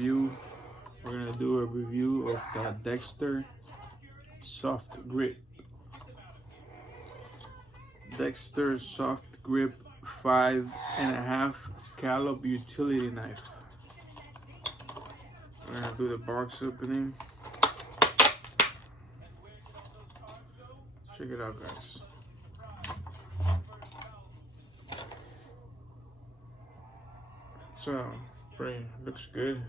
review. We're gonna do a review of the Dexter soft grip. Dexter soft grip 5.5 scallop utility knife. We're gonna do the box opening. Check it out, guys. So, pretty, looks good.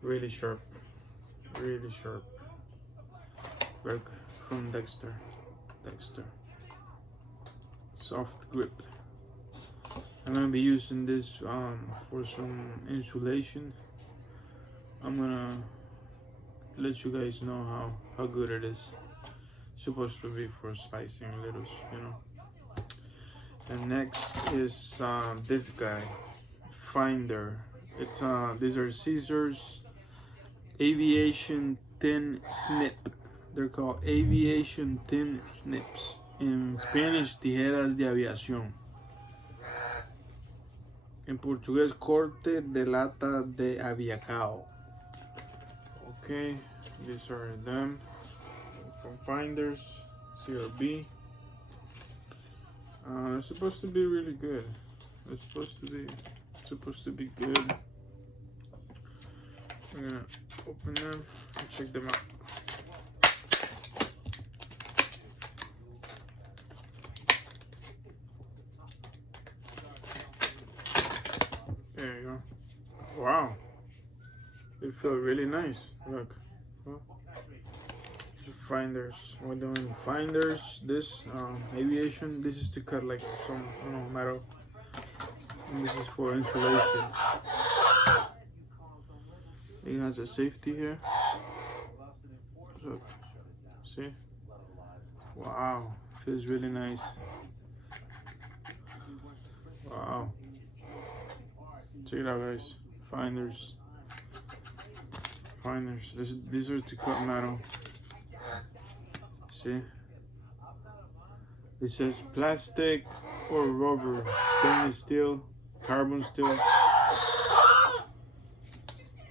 Really sharp. Really sharp. Work from Dexter. Soft grip. I'm gonna be using this for some insulation. I'm gonna let you guys know how good it is. It's supposed to be for slicing littles, you know. And next is this guy, Finder. It's these are scissors, aviation thin snip. They're called aviation thin snips. In Spanish, tijeras de aviación. En portugués, corte de lata de aviacao. Okay, these are them from Finders, CRB. It's supposed to be really good. It's supposed to be good. I'm gonna open them and check them out. There you go. Wow, they feel really nice. Look, Finders. We're doing Finders. This aviation. This is to cut like some metal. And this is for insulation. It has a safety here. Look, see? Wow, feels really nice. Wow. Check it out, guys. Finders. These are to cut metal. See? It says plastic or rubber, stainless steel, carbon steel.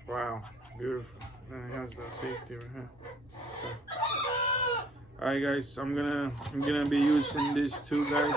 Wow, beautiful. And it has that safety right here. Okay. Alright guys, I'm gonna be using these two guys.